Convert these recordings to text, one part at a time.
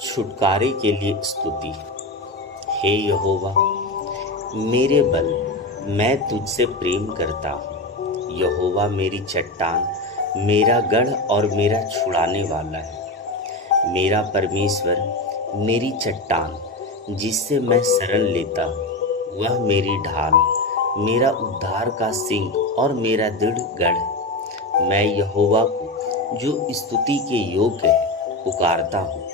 छुटकारे के लिए स्तुति। हे यहोवा, मेरे बल, मैं तुझसे प्रेम करता हूँ। यहोवा मेरी चट्टान, मेरा गढ़ और मेरा छुड़ाने वाला है। मेरा परमेश्वर मेरी चट्टान, जिससे मैं शरण लेता हूँ। वह मेरी ढाल, मेरा उद्धार का सिंह और मेरा दृढ़ गढ़। मैं यहोवा को, जो स्तुति के योग्य है, पुकारता हूँ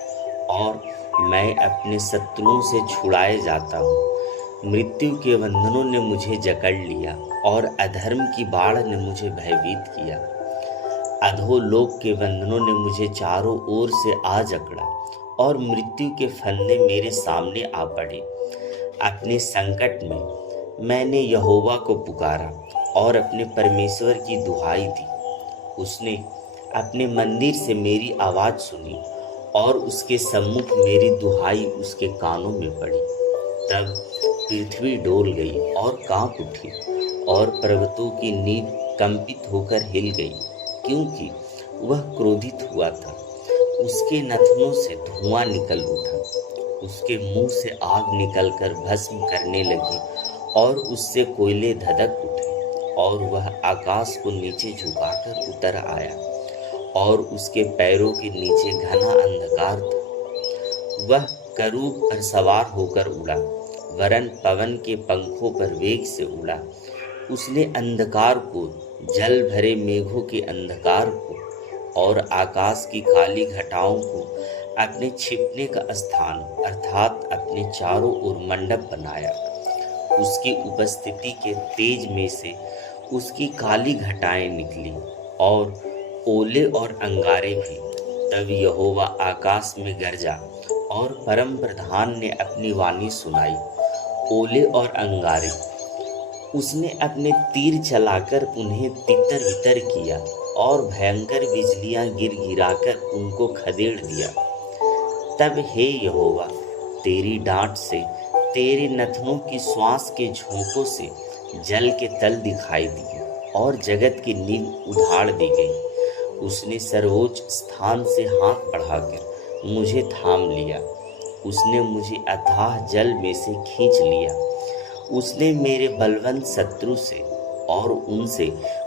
और मैं अपने शत्रुओं से छुड़ाए जाता हूँ। मृत्यु के बंधनों ने मुझे जकड़ लिया और अधर्म की बाढ़ ने मुझे भयभीत किया। अधोलोक के बंधनों ने मुझे चारों ओर से आ जकड़ा और मृत्यु के फंदे मेरे सामने आ पड़े। अपने संकट में मैंने यहोवा को पुकारा और अपने परमेश्वर की दुहाई दी। उसने अपने मंदिर से मेरी आवाज़ सुनी और उसके सम्मुख मेरी दुहाई उसके कानों में पड़ी। तब पृथ्वी डोल गई और कांप उठी और पर्वतों की नींव कंपित होकर हिल गई, क्योंकि वह क्रोधित हुआ था। उसके नथनों से धुआं निकल उठा, उसके मुंह से आग निकलकर भस्म करने लगी और उससे कोयले धधक उठे। और वह आकाश को नीचे झुकाकर उतर आया और उसके पैरों के नीचे घना अंधकार था। वह करूब पर सवार होकर उड़ा, वरन पवन के पंखों पर वेग से उड़ा। उसने अंधकार को, जल भरे मेघों के अंधकार को और आकाश की काली घटाओं को अपने छिपने का स्थान अर्थात अपने चारों ओर मंडप बनाया। उसकी उपस्थिति के तेज में से उसकी काली घटाएं निकली और ओले और अंगारे भी। तब यहोवा आकाश में गरजा और परम प्रधान ने अपनी वाणी सुनाई। ओले और अंगारे, उसने अपने तीर चलाकर उन्हें तितर बितर किया और भयंकर बिजलियां गिर गिराकर उनको खदेड़ दिया। तब हे यहोवा, तेरी डांट से, तेरे नथनों की श्वास के झोंकों से जल के तल दिखाई दिए और जगत की नींव उधाड़ दी गई। उसने सर्वोच्च स्थान से हाथ बढ़ाकर मुझे थाम लिया। उसने मुझे अथाह जल में से खींच लिया। उसने मेरे बलवंत शत्रु से और उनसे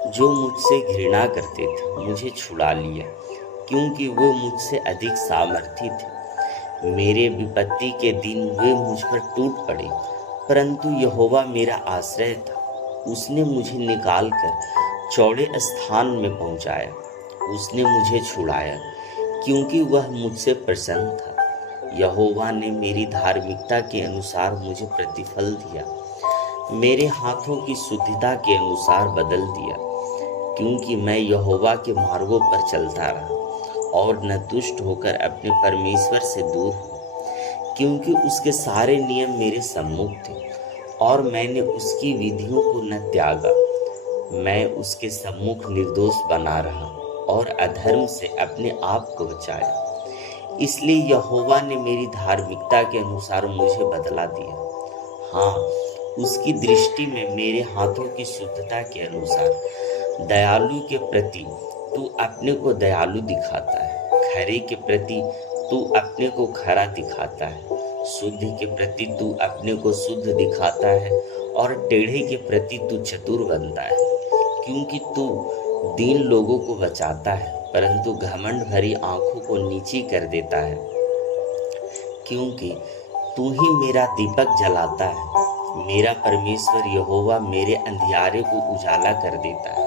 जो मुझसे घृणा करते थे मुझे छुड़ा लिया, क्योंकि वे मुझसे अधिक सामर्थी थे। मेरे विपत्ति के दिन वे मुझ पर टूट पड़े, परंतु यहोवा मेरा आश्रय था। उसने मुझे निकालकर चौड़े स्थान में पहुंचाया। उसने मुझे छुड़ाया, क्योंकि वह मुझसे प्रसन्न था। यहोवा ने मेरी धार्मिकता के अनुसार मुझे प्रतिफल दिया, मेरे हाथों की शुद्धता के अनुसार बदल दिया। क्योंकि मैं यहोवा के मार्गों पर चलता रहा और न दुष्ट होकर अपने परमेश्वर से दूर हूँ, क्योंकि उसके सारे नियम मेरे सम्मुख थे और मैंने उसकी विधियों को न त्यागा। मैं उसके सम्मुख निर्दोष बना रहा और अधर्म से अपने आप को बचाया। इसलिए यहोवा ने मेरी धार्मिकता के अनुसार मुझे बदला दिया। हाँ, उसकी दृष्टि में मेरे हाथों की शुद्धता के अनुसार। दयालु के प्रति तू अपने को दयालु दिखाता है, खरे के प्रति तू अपने को खरा दिखाता है, शुद्ध के प्रति तू अपने को शुद्ध दिखाता है और टेढ़े के प्रति तू चतुर बनता है। क्योंकि तू दीन लोगों को बचाता है, परंतु घमंड भरी आंखों को नीची कर देता है। क्योंकि तू ही मेरा दीपक जलाता है, मेरा परमेश्वर यहोवा मेरे अंधियारे को उजाला कर देता है।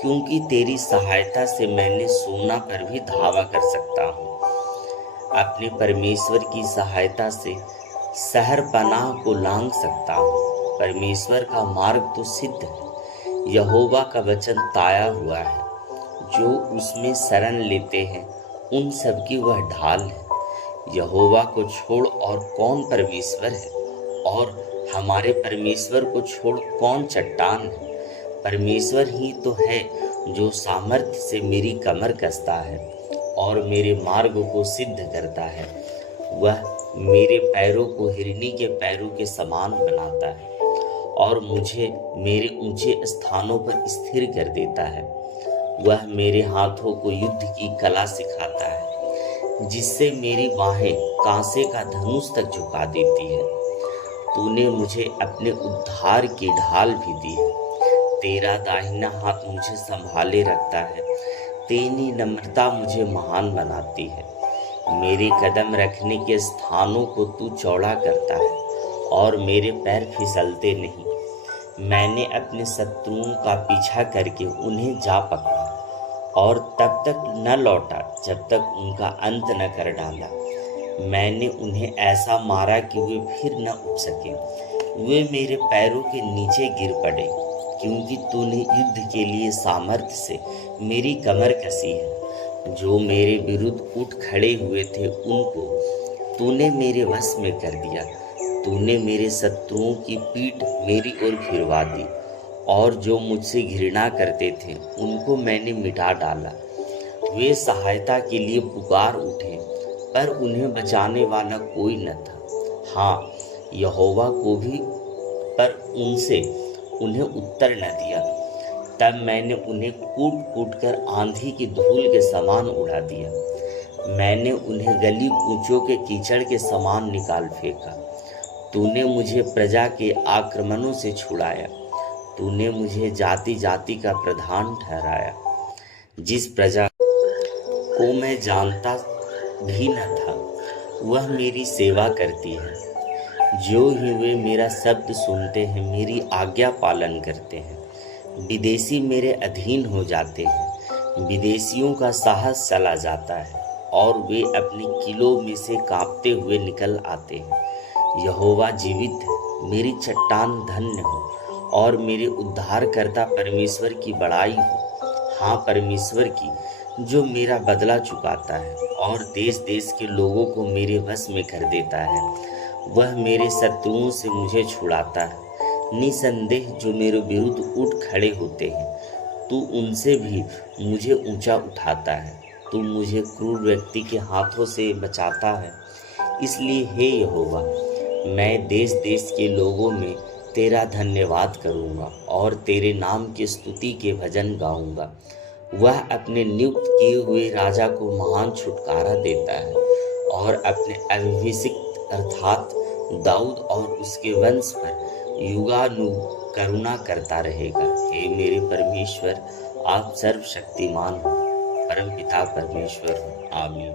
क्योंकि तेरी सहायता से मैंने सोना पर भी धावा कर सकता हूँ। अपने परमेश्वर की सहायता से शहर पनाह को लांघ सकता हूँ। परमेश्वर का मार्ग तो सिद्ध है, यहोवा का वचन ताया हुआ है। जो उसमें शरण लेते हैं उन सब की वह ढाल है। यहोवा को छोड़ और कौन परमेश्वर है, और हमारे परमेश्वर को छोड़ कौन चट्टान है। परमेश्वर ही तो है जो सामर्थ्य से मेरी कमर कसता है और मेरे मार्ग को सिद्ध करता है। वह मेरे पैरों को हिरनी के पैरों के समान बनाता है और मुझे मेरे ऊंचे स्थानों पर स्थिर कर देता है। वह मेरे हाथों को युद्ध की कला सिखाता है, जिससे मेरी बाहें कांसे का धनुष तक झुका देती है। तूने मुझे अपने उद्धार की ढाल भी दी है। तेरा दाहिना हाथ मुझे संभाले रखता है। तेरी नम्रता मुझे महान बनाती है। मेरे कदम रखने के स्थानों को तू चौड़ा करता है और मेरे पैर फिसलते नहीं। मैंने अपने शत्रुओं का पीछा करके उन्हें जा पकड़ा और तब तक न लौटा जब तक उनका अंत न कर डाला। मैंने उन्हें ऐसा मारा कि वे फिर न उठ सके। वे मेरे पैरों के नीचे गिर पड़े, क्योंकि तूने युद्ध के लिए सामर्थ्य से मेरी कमर कसी है। जो मेरे विरुद्ध उठ खड़े हुए थे उनको तूने मेरे वश में कर दिया। तूने मेरे शत्रुओं की पीठ मेरी ओर फिरवा दी और जो मुझसे घृणा करते थे उनको मैंने मिटा डाला। वे सहायता के लिए पुकार उठे, पर उन्हें बचाने वाला कोई न था। हाँ, यहोवा को भी, पर उन्हें उत्तर न दिया। तब मैंने उन्हें कूट कूट कर आंधी की धूल के समान उड़ा दिया। मैंने उन्हें गली कूचों के कीचड़ के समान निकाल फेंका। तूने मुझे प्रजा के आक्रमणों से छुड़ाया। तूने मुझे जाति जाति का प्रधान ठहराया। जिस प्रजा को मैं जानता भी न था वह मेरी सेवा करती है। जो ही वे मेरा शब्द सुनते हैं, मेरी आज्ञा पालन करते हैं। विदेशी मेरे अधीन हो जाते हैं। विदेशियों का साहस चला जाता है और वे अपने किलों में से कांपते हुए निकल आते हैं। यहोवा जीवित है, मेरी चट्टान धन्य हो और मेरे उद्धारकर्ता परमेश्वर की बड़ाई हो। हाँ, परमेश्वर की, जो मेरा बदला चुकाता है और देश देश के लोगों को मेरे वश में कर देता है। वह मेरे शत्रुओं से मुझे छुड़ाता है। निसंदेह जो मेरे विरुद्ध उठ खड़े होते हैं, तू उनसे भी मुझे ऊंचा उठाता है। तू मुझे क्रूर व्यक्ति के हाथों से बचाता है। इसलिए हे यहोवा, मैं देश देश के लोगों में तेरा धन्यवाद करूँगा और तेरे नाम की स्तुति के भजन गाऊँगा। वह अपने नियुक्त किए हुए राजा को महान छुटकारा देता है और अपने अभिषिक्त अर्थात दाऊद और उसके वंश पर युगानुग करुणा करता रहेगा। हे मेरे परमेश्वर, आप सर्वशक्तिमान हो, परमपिता परमेश्वर हो। आमीन।